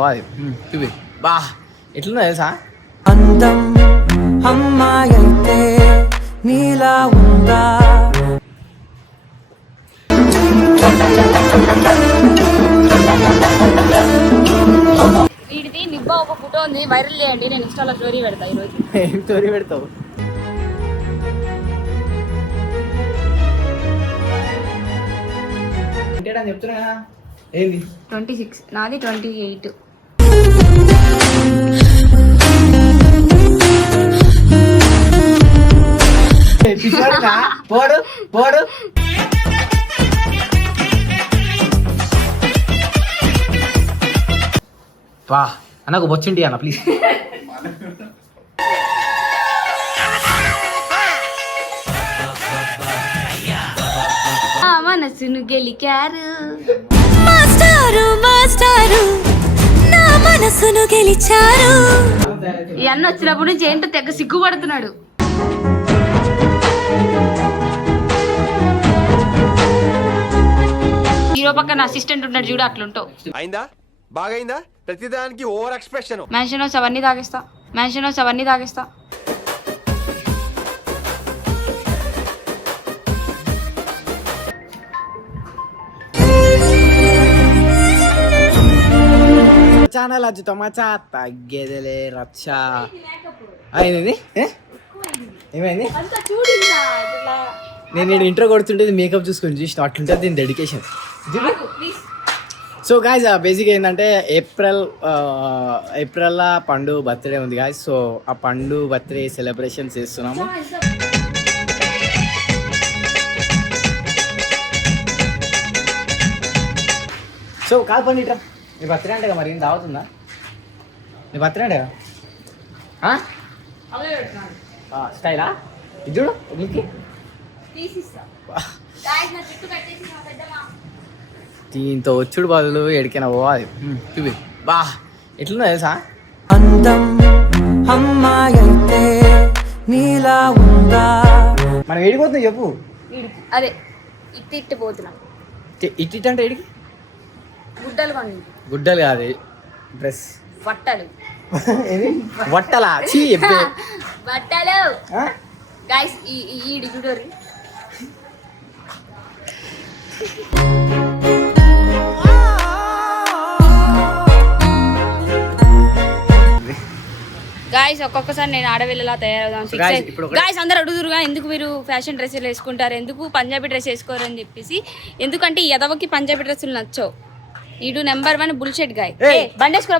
పోవాలి చూపి బా ఎట్లున్నా తెలుసా అందం అమ్మాయైతే నీలా ఉందా వీడిది నిబ్బా ఒక ఫోటో ఉంది వైరల్ చేయండి నేను ఇన్స్టాలో స్టోరీ పెడతా ఈరోజు ఏం స్టోరీ పెడతావు అని చెప్తున్నా కదా ఏంది 26 నాది 28 పోడు పోడు వా అన్నకు వచ్చింటి అన్న ప్లీజ్ మనసును గెలికారు మాస్టారు మాస్టారు నా మనసును గెలిచారు. ఈ అన్న వచ్చినప్పుడు నుంచి ఏంటో తెగ సిగ్గుపడుతున్నాడు. హీరో పక్కన అసిస్టెంట్ ఉన్నాడు చూడు అట్లుంటావు. అయిందా బాగైందా ప్రతిదానికి ఓవర్ ఎక్స్ప్రెషన్. మ్యాన్షన్ హౌస్ అవన్నీ తాగేస్తా ఛానల్ అచ్చుతో మచా తగ్గేదిలే రచ్చ అయింది ఏమైంది నేను ఇంట్రో కొడుతుంటే మేకప్ చూసుకొని చూసిన అట్లుంటుంది దీని డెడికేషన్. సో గాయస్ బేసిక్గా ఏంటంటే ఏప్రిల్లో పండు బర్త్డే ఉంది గాయస్. సో ఆ పండు బర్త్డే సెలబ్రేషన్ చేస్తున్నాము. సో కాదు పండు ఇట్రా నీ బర్త్డే అంటే మరి ఏం దావుతుందా నీ బర్త్డే అంటే స్టైలా ఇది చూడు నీకు దీంతో వచ్చుడు బదులు ఎడికైనా పోవాలి చూపి బా ఎట్లున్నా తెలుసా అందం అమ్మాయైతే నీలా ఉందా మనం ఏడిపోతుంది చెప్పు. అదే ఇట్టి పోతున్నా ఇట్టి అంటే ఏడికి గుడ్డలు కొన్ని గుడ్డలు కాదు డ్రెస్ బట్టలు వట్టలా చీ బట్టలు గైస్ ఈ చూడరు గాయస్ ఒక్కొక్కసారి నేను ఆడవిల్లలా తయారవుదాం. గాయస్ అందరు అడుగుదురుగా ఎందుకు మీరు ఫ్యాషన్ డ్రెస్సులు వేసుకుంటారు, ఎందుకు పంజాబీ డ్రెస్ వేసుకోరు అని చెప్పేసి. ఎందుకంటే ఈ ఎదవకి పంజాబీ డ్రెస్సులు నచ్చవు. వీడు నెంబర్ 1 బుల్షెట్ గాయ్. బండేసుకురా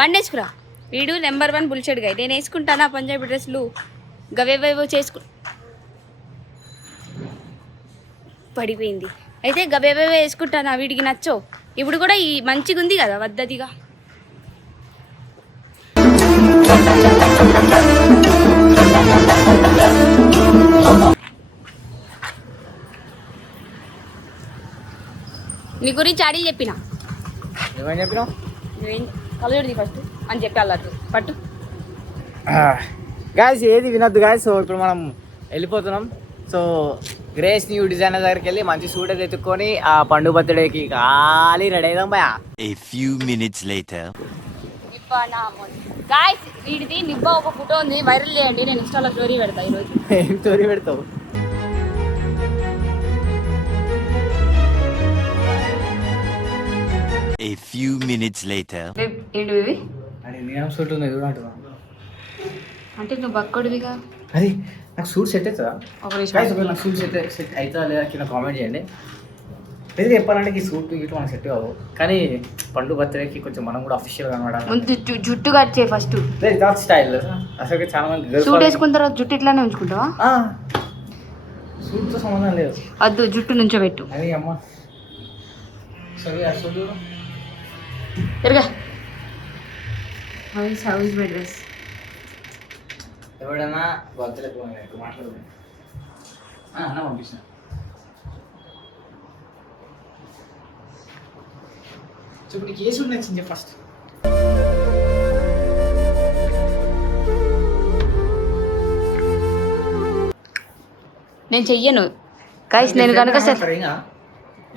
బండేసుకురా. వీడు నెంబర్ 1 బుల్షెట్ గాయ్. నేను వేసుకుంటానా పంజాబీ డ్రెస్సులు గవేవేవో పడిపోయింది అయితే గవేవేవో వేసుకుంటానా వీడికి నచ్చవు. ఇప్పుడు కూడా ఈ మంచిగా ఉంది కదా వద్దదిగా. నీ గురించి అడిగి చెప్పిన ఏమని చెప్పినావు కలజోడిది ఫస్ట్ అని చెప్పి అల్లట్టు పట్టు గాయస్ ఏది వినొద్దు గాయస్. సో ఇప్పుడు మనం వెళ్ళిపోతున్నాం. సో గ్రేస్ న్యూ డిజైనర్ దగ్గరికి వెళ్ళి మంచి సూట్ అయితే ఎత్తుక్కొని ఆ పండు బర్త్డేకి ఖాళీ రెడీ అయిదాం భయ. A few minutes later. Guys వీడిది నిబ్బా ఒక ఫోటో ఉంది వైరల్ చేయండి నేను ఇన్స్టాలో స్టోరీ పెడతా ఈరోజు. ఏం స్టోరీ పెడతావు A few minutes later. ఏంటి ఇవి నేను సూట్ ఉంది చూడంటున్నా అంటే నువ్వు బక్కడివిగా. అది నాకు సూట్ సెట్ అవుతుందా ఒక నిమిషం నాకు సూట్ సెట్ అవుతుందా లేదా కింద కామెంట్ చేయండి. ఎందుకు చెప్పాలంటే ఈ సూట్ ఇటు మనకు సెట్ కావు కానీ పండు బర్త్డేకి కొంచెం మనం కూడా అఫీషియల్గా కనబడాలి. ముందు జుట్టు కట్ చేయి ఫస్ట్. స్టైల్ అసలు చాలా మంది సూట్ వేసుకున్న తర్వాత జుట్టు ఇట్లానే ఉంచుకుంటావా? సూట్తో సంబంధం లేదు. వద్దు జుట్టు నుంచో పెట్టు. అది అమ్మ సరే అసలు తిరగా హౌస్ మై డ్రెస్. ఎవడన్నా బర్త్డే మాట్లాడు అన్న పంపించిన ఇప్పుడు నీకు ఏ సూట్ నచ్చింది ఫస్ట్? నేను చెయ్యను గైస్. నేను కనుక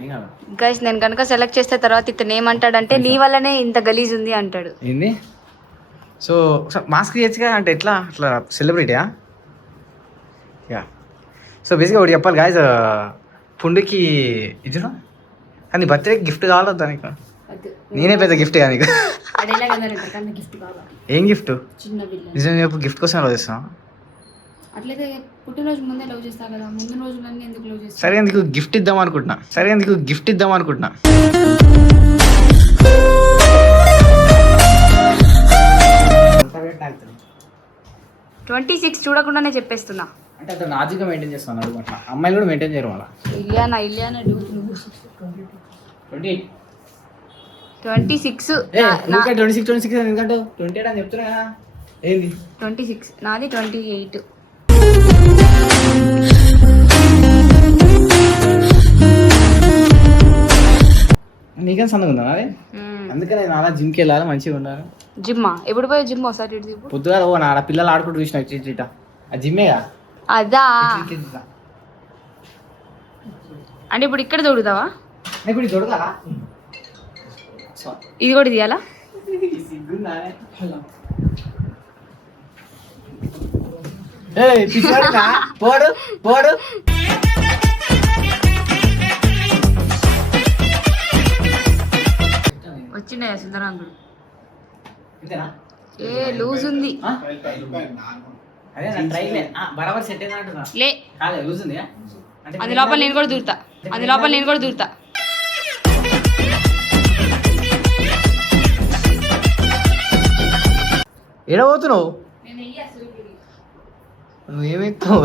ఏం కాదు గైస్ నేను కనుక సెలెక్ట్ చేస్తే తర్వాత ఇతను ఏమంటాడంటే నీ వల్లనే ఇంత గలీజ్ ఉంది అంటాడు. ఏంది సో మాస్క్ చేయొచ్చుగా అంటే ఎట్లా అట్లా సెలబ్రిటీయా యా సో బేసిక్గా ఒకటి చెప్పాలి గాయస్ పుండుకి ఇచ్చుడు కానీ బర్త్డేకి గిఫ్ట్ కావాలి దానికి నేనే పెద్ద గిఫ్ట్ కానీ నీకు గిఫ్ట్ కావాలా ఏం గిఫ్ట్ చిన్న బిల్ల నిజం చెప్పు గిఫ్ట్ కోసం ఆలోచిస్తాం అట్లయితే పుట్టినరోజు ముందే లవ్ చేస్తా కదా ముందు రోజులన్నీ ఎందుకు లవ్ చేస్తా? సరే నీకు గిఫ్ట్ ఇద్దాం అనుకుంటున్నా 26 చూడకుండానే చెప్పేస్తున్నా. అంటే అతను నాజీగా మెయింటైన్ చేస్తాను అన్నమాట అమ్మాయిలు కూడా మెయింటైన్ చేయరు వాళ్ళ ఇలియానా 26 ఎందుకంటే 28 అని చెప్తున్నా కదా ఏంది 26 నాది 28. నీకేం సందం ఉందా అది అందుకని నేను అలా జిమ్కి వెళ్ళాలి మంచిగా ఉండాలి. జిమ్మా ఎప్పుడు పోయి జిమ్ ఒకసారి ఇటు తిప్పు. పొద్దుగా ఓ నా పిల్లలు ఆడుకుంటూ చూసిన ఇట్ట ఆ జిమ్మేగా అదా అంటే ఇప్పుడు ఇక్కడ దొడుకుతావా? ఇప్పుడు దొరకాలా ఇది కూడా తీయాలా? పోడు పోడు వచ్చిండే సుందరాంగుడు ఇంతేనా ఏ లూజ్ ఉంది అదే నా ట్రైలే బరాబర్ సెట్ అయినా అంటున్నా లే కాదు లూజ్ ఉంది అంటే అది లోపల నేను కూడా దూరుతా. ఏడబోతున్నావు నువ్వేమెక్తావు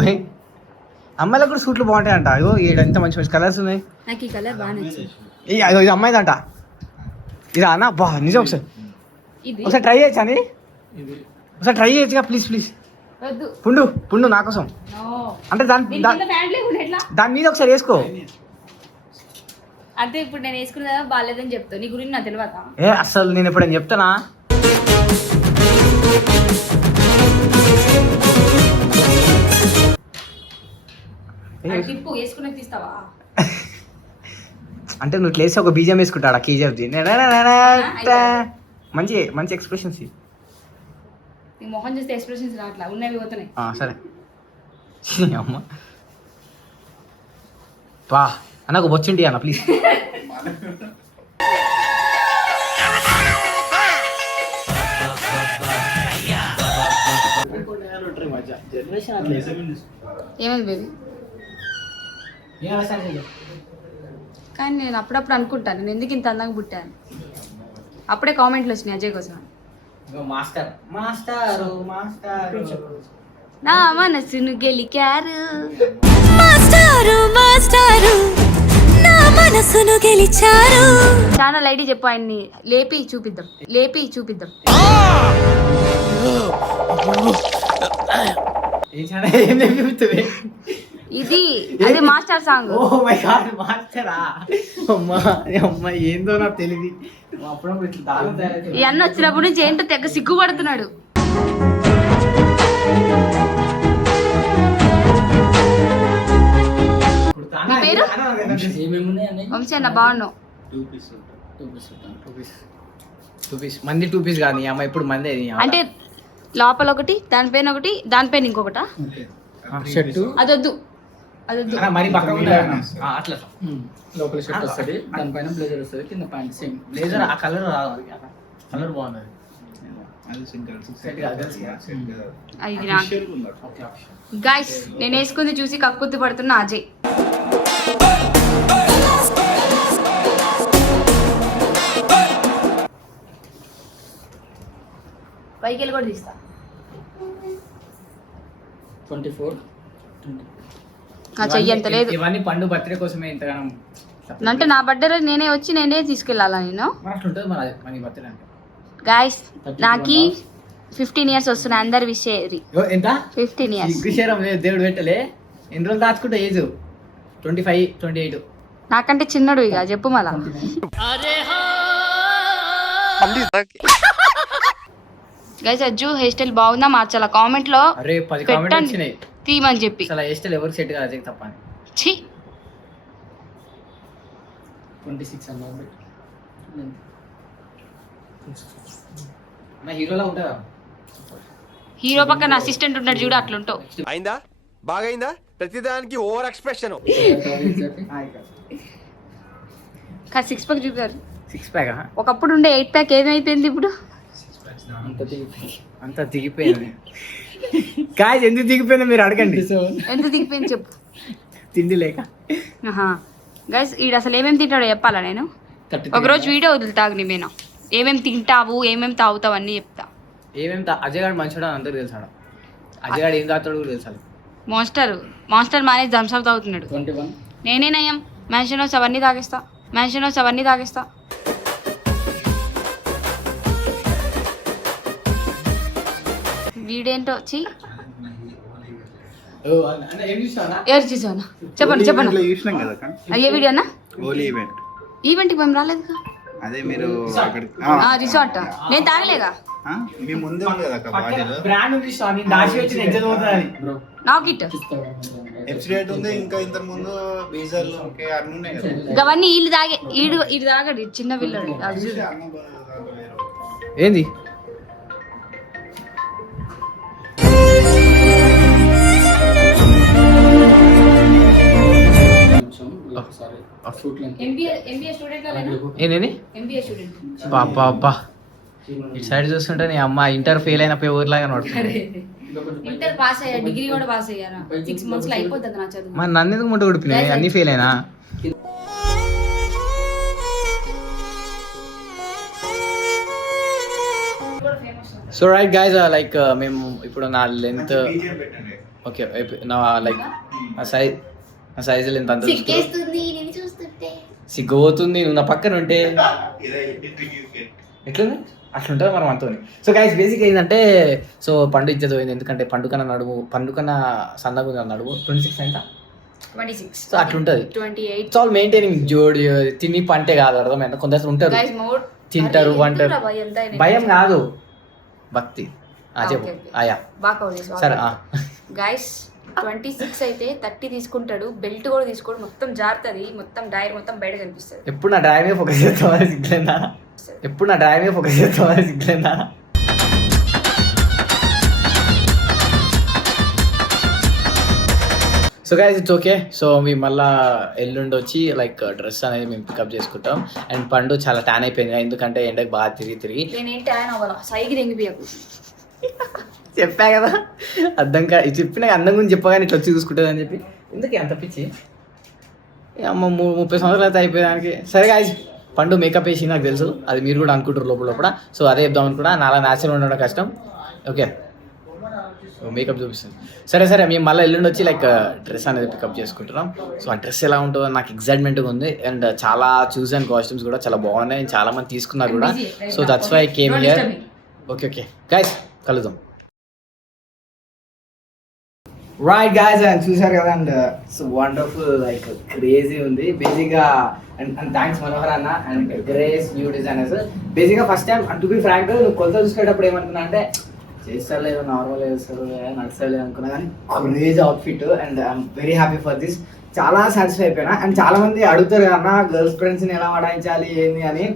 అమ్మాయిలకు కూడా సూట్లు బాగుంటాయంట అయ్యో ఎంత మంచి మంచి కలర్స్ ఉన్నాయి. నాకు ఈ కలర్ బాగా నచ్చింది. ఇది అమ్మాయిదంట ఇదా అన్న బా నిజం ఒకసారి ట్రై చేయొచ్చా అని ఒకసారి ట్రై చేయొచ్చుగా ప్లీజ్ పుండు నా కోసం అంటే దాని మీద ఒకసారి వేసుకో. అంటే ఇప్పుడు నేను వేసుకున్నదా బాగాలేదని చెప్తాను నీ గురించి నాకు తెలియదా? అసలు నేను ఎప్పుడైనా చెప్తానా టిప్పు వేసుకునే తీస్తావా? అంటే నువ్వు ఇట్లా వేసి ఒక బీజం వేసుకుంటాడా కేజీఎఫ్ది మంచి మంచి ఎక్స్ప్రెషన్స్ నీ మొహం చూస్తే ఎక్స్ప్రెషన్స్ రావట్లా ఉన్నవి పోతున్నాయి. సరే అమ్మ వా అన్న ఒక బొచ్చుంటి అన్న ప్లీజ్. ఏమైంది బేబీ? కానీ నేను అప్పుడప్పుడు అనుకుంటాను నేను ఎందుకు ఇంత అందంగా పుట్టాను. అప్పుడే కామెంట్లు వచ్చినాయి అజయ్ కోసం. నా మనసును గెలికారు మాస్టారు నా మనసును గెలిచారు. ఛానల్ ఐడి చెప్పు ఆయన్ని లేపి చూపిద్దాం. ఇది అది master song. Oh my god మాస్టరా అమ్మా ఏందో నాకు తెలియదు. అప్పుడప్పుడు ఇట్లా దారుణం తయారైతే ఈ అన్న వచ్చినప్పటి నుంచి ఏంటో తెగ సిగ్గుపడుతున్నాడు. నీ పేరు వంశీ అన్న బాగున్నావు. 2 పీస్ మంది 2 పీస్ కాదు నీ అమ్మ ఇప్పుడు మంది అంటే లోపల ఒకటి దానిపైన ఒకటి దానిపైన ఇంకొకట షర్టు అదొద్దు మరి పక్కన అట్లా లోపల షర్ట్ వస్తుంది దానిపైన బ్లేజర్ వస్తుంది కింద ప్యాంట్ సేమ్ బ్లేజర్ ఆ కలర్ రాదు కలర్ బాగుంది ఇది నాకు గైస్ నేను వేసుకుంది చూసి కక్కుర్తి పడుతున్నా అజయ్. పైకి కూడా తీస్తా 24 నా చెయ్యి అంత లేదు. ఇవన్నీ పండు బర్త్డే కోసమే ఇంతగానం అంటే నా బర్త్డే నేనే వచ్చి నేనే తీసుకెళ్ళాలా నేను? అట్లుంటుంది మన బర్త్డే అంటే. గాయస్ నాకి 15 years వస్తున్నాయి అందరు విష్ చేయరి. ఎంత 15 years విషయం లేదు దేవుడు పెట్టలే ఎన్ని రోజులు దాచుకుంటే ఏజ్ 25 28 నాకంటే చిన్నడు ఇక చెప్పు మళ్ళా. గైస్ అజ్జు హెయిర్ స్టైల్ బాగుందా మార్చాలా కామెంట్ లో అరే 10 కామెంట్స్ వచ్చినాయి తీయమని చెప్పి. అసలు హెయిర్ స్టైల్ ఎవరికి సెట్ కాదు తప్ప ఛీ 26 అన్న నా హీరోలా ఉంటుందా? హీరో పక్కన అసిస్టెంట్ ఉన్నాడు చూడు, అట్లుంటావు. అయిందా బాగైందా ప్రతిదానికి ఓవర్ ఎక్స్ప్రెషన్ సిక్స్ ప్యాక్ చూపారు. 6 ప్యాక్ ఒకప్పుడు ఉండే 8 ప్యాక్ ఏమైపోయింది ఇప్పుడు? అంత దిగిపోయింది. కాజ్ ఎందుకు దిగిపోయిందో మీరు అడగండి. ఎంత దిగిపోయింది చెప్పు. తిండి లేక. గైస్ ఈడు అసలు ఏమేమి తింటాడో చెప్పాలా నేను? ఒకరోజు వీడియో వదులుతాగు నీ మీద, ఏమేమి తింటావు ఏమేమి తాగుతావు అన్నీ చెప్తా. అజయ్ గారు మంచివాడు అని అందరూ తెలుసాడు. అజయ్ గారు ఏం తాగుతాడు కూడా తెలుసాడు. మాన్స్టర్ మానేసి థమ్స్అప్ తాగుతున్నాడు. 21 నేనే నయం మ్యాన్షన్ హౌస్ అవన్నీ తాగేస్తా. వీడేంటో వచ్చి ఎవరు చూసావనా చెప్పండి. చూసినాం కదా అక్క. అయ్యే వీడియో అన్నా హోలీ ఈవెంట్. ఈవెంట్కి మేము రాలేదు. అదే మీరు అక్కడికి రిసార్ట్ నేను తాగలేగా. మీ ముందే ఉంది కదా అక్క బాటిల్. బ్రాండ్ ఉంది స్వామి, దాచి వచ్చిన ఎంత పోతుంది. నాకు ఇట్ ఎఫ్సిడెంట్ ఉంది, ఇంకా ఇంతకు ముందు బీజల్ ఓకే అన్ని ఉన్నాయి కదా. అవన్నీ వీళ్ళు తాగే ఈడు తాగడు, చిన్న పిల్లడు. ఏంది ఏంది అబ్బా ఇటు సైడ్ చూస్తుంటే నీ అమ్మ ఇంటర్ ఫెయిల్ అయిన ఊర్లాగా నడుతుంది. ఇంటర్ పాస్ అయ్యా, డిగ్రీ కూడా పాస్ అయ్యారా, 6 months లో అయిపోతుంది నా చదువు. మరి నన్ను ఎందుకు ముట్ట ఉడిపినాయి, అన్ని ఫెయిల్ అయినా. సో రైట్ గైస్, లైక్ మేము ఇప్పుడు నా లెంత్ ఓకే నా లైక్ నా సైజ్ లెంత్ అంత సిగ్గుపోతుంది. నువ్వు నా పక్కన ఉంటే ఎట్లుంది అట్లుంటుంది మనం అంతా. సో గైస్ బేసిక్ ఏంటంటే, సో పండు ఇచ్చేది పోయింది, ఎందుకంటే పండు కన్నా సన్నగా ఉంది నడుము. 26 ఎంత 26. సో అట్లుంటుంది. 28. It's all maintaining. జోడి తిని పంటే కాదు, అర్థమైందా? కొందరు ఉంటారు తింటారు వంటారు. భయం కాదు, భక్తి. చెప్పు ఆయా సరే. గైస్ 26 అయితే 30 తీసుకుంటాడు, బెల్ట్ కూడా తీసుకోడు, మొత్తం జారుతుంది, మొత్తం డైర్ మొత్తం బయట కనిపిస్తుంది. ఎప్పుడు నా డ్రైవ్ మీద ఫోకస్ చేస్తామని సిగ్గులేదా? So guys it's okay. So మేము మళ్ళీ ఎల్లుండి వచ్చి లైక్ డ్రెస్ అనేది మేము పికప్ చేసుకుంటాం. అండ్ పండు చాలా ట్యాన్ అయిపోయింది, ఎందుకంటే ఎండకు బాగా తిరిగి నేనేం ట్యాన్ అవ్వాలా, సైకి తెంగిపోయాకు. చెప్పా కదా చెప్పిన అందం గురించి చెప్పగానే ఇట్లా వచ్చి చూసుకుంటుంది అని చెప్పి. ఎందుకు అంత పిచ్చి అమ్మ 30 సంవత్సరాలు అయితే అయిపోయేదానికి. సరే గాయస్, పండు మేకప్ వేసి నాకు తెలుసు, అది మీరు కూడా అనుకుంటారు లోపల. సో అదే చెప్దాం అనుకున్నా, నాలా న్యాచురల్ ఉండడం కష్టం. ఓకే మేకప్ చూపిస్తుంది. సరే మేము మళ్ళీ ఎల్లుండి వచ్చి లైక్ డ్రెస్ అనేది పికప్ చేసుకుంటున్నాం. సో ఆ డ్రెస్ ఎలా ఉంటుందో నాకు ఎగ్జైట్మెంట్గా ఉంది. అండ్ చాలా చూసాను, కాస్ట్యూమ్స్ కూడా చాలా బాగున్నాయి, చాలా మంది తీసుకున్నారు కూడా. So that's why came here. Okay guys కలుద్దాం. రైట్ గైస్, చూసారు కదా, and it's wonderful, like crazy ఉంది బేసిక్గా. అండ్ థ్యాంక్స్ మనోహర్ అన్న అండ్ గ్రేస్ న్యూ డిజైనర్స్. బేసిక్గా first time to be frank, నువ్వు కొలత చూసుకునేటప్పుడు ఏమనుకున్నా అంటే చేస్తలేదు, నార్మల్ వేస్తారు, నడుస్తలేదు అనుకున్నా, కానీ craze outfit. And I'm very happy for this. చాలా సాటిస్ఫై అయిపోయినా. అండ్ చాలా మంది అడుగుతారు అన్న గర్ల్స్ ఫ్రెండ్స్ని ఎలా వాడాయించాలి ఏంది అని.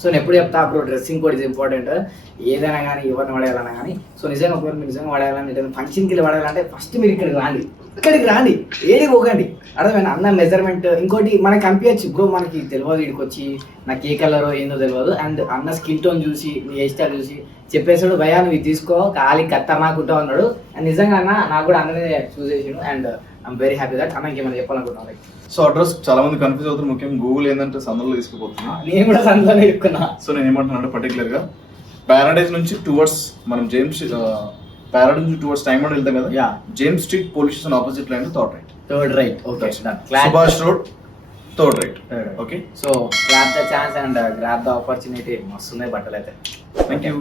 సో నేను ఎప్పుడు చెప్తా, అప్పుడు డ్రెస్సింగ్ కోడ్ ఇస్ ఇంపార్టెంట్, ఏదైనా కానీ ఎవరిని వాడేయాలన్నా కానీ. సో నిజంగా ఒకరు మీరు నిజంగా వాడేయాలని, ఏదైనా ఫంక్షన్కి వెళ్ళి వాడాలంటే ఫస్ట్ మీరు ఇక్కడికి రాండి, ఏడికి పోకండి, అర్థమైనా? అన్న మెజర్మెంట్. ఇంకోటి మనకి కనిపించచ్చు బ్రో, మనకి తెలియదు, ఇక్కడికి వచ్చి నాకు ఏ కలరో ఏందో తెలియదు. అండ్ అన్న స్కిన్ టోన్ చూసి, నీ హెయిర్ స్టైల్ చూసి చెప్పేసాడు, భయా నువ్వు ఇది తీసుకో, ఖాళీ ఖతర్నాకుంటా ఉన్నాడు. అండ్ నిజంగా అన్న నాకు కూడా అన్ననే చూస్ చేసాడు. And I'm very happy that. అన్నకి ఏమైనా చెప్పాలనుకుంటున్నాను. లైక్ సో అడ్రస్ చాలా మంది కన్ఫ్యూజ్ అవుతారు, ముఖ్యంగా గూగుల్ ఏంటంటే సందులో తీసుకుపోతుంది. నేను కూడా సందులోనే చెప్పుకున్నా. సో నేను ఏమంటున్నా అంటే పర్టికులర్ గా పారాడైజ్ నుంచి టువర్డ్స్ మనం పారాడైజ్ నుంచి టువర్డ్స్ టైమ్ వెళ్తాం కదా, James Street police station opposite line third right. Okay, Subhash Road third right. Okay, so grab the chance and grab the opportunity. మస్తున్నాయి బట్టలు అయితే. Thank you.